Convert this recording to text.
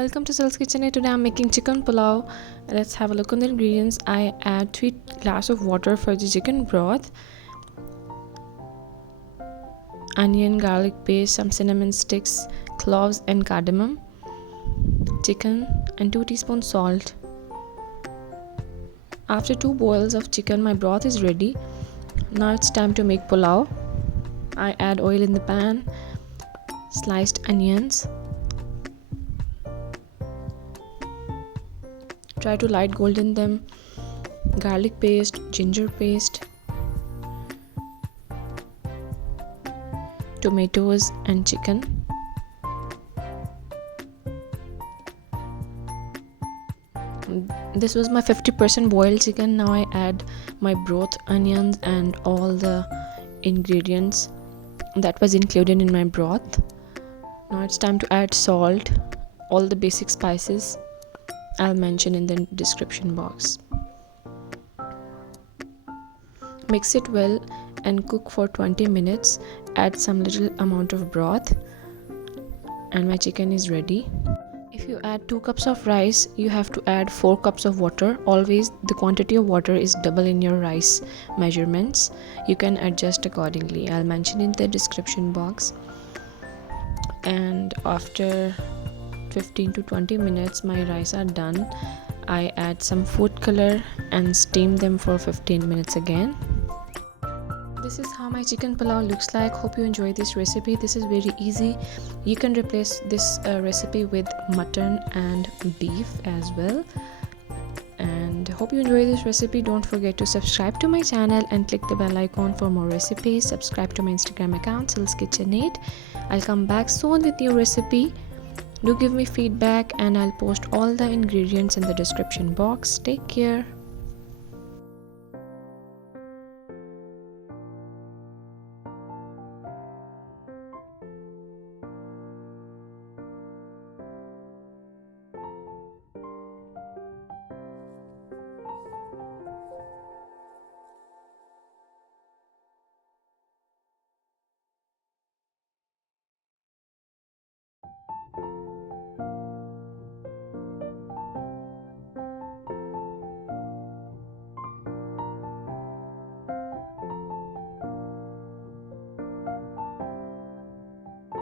Welcome to Sills Kitchenette. Today I'm making chicken pulao. Let's have a look on the ingredients. I add 3 glasses of water for the chicken broth, onion, garlic paste, some cinnamon sticks, cloves and cardamom, chicken and 2 teaspoons salt. After 2 boils of chicken, my broth is ready. Now it's time to make pulao. I add oil in the pan, sliced onions. Try to light golden them, garlic paste, ginger paste, tomatoes and chicken. This was my 50% boiled chicken. Now I add my broth, onions and all the ingredients that was included in my broth. Now it's time to add salt, all the basic spices I'll mention in the description box. Mix it well and cook for 20 minutes. Add some little amount of broth and my chicken is ready. If you add 2 cups of rice, you have to add 4 cups of water. Always the quantity of water is double in your rice measurements. You can adjust accordingly. I'll mention in the description box. And after 15 to 20 minutes my rice are done. I add some food color and steam them for 15 minutes again. This is how my chicken pulao looks like. Hope you enjoy this recipe. This is very easy. You can replace this recipe with mutton and beef as well. And hope you enjoy this recipe. Don't forget to subscribe to my channel and click the bell icon for more recipes. Subscribe to my Instagram account Sills Kitchenette. I'll come back soon with new recipe. Do give me feedback and I'll post all the ingredients in the description box. Take care.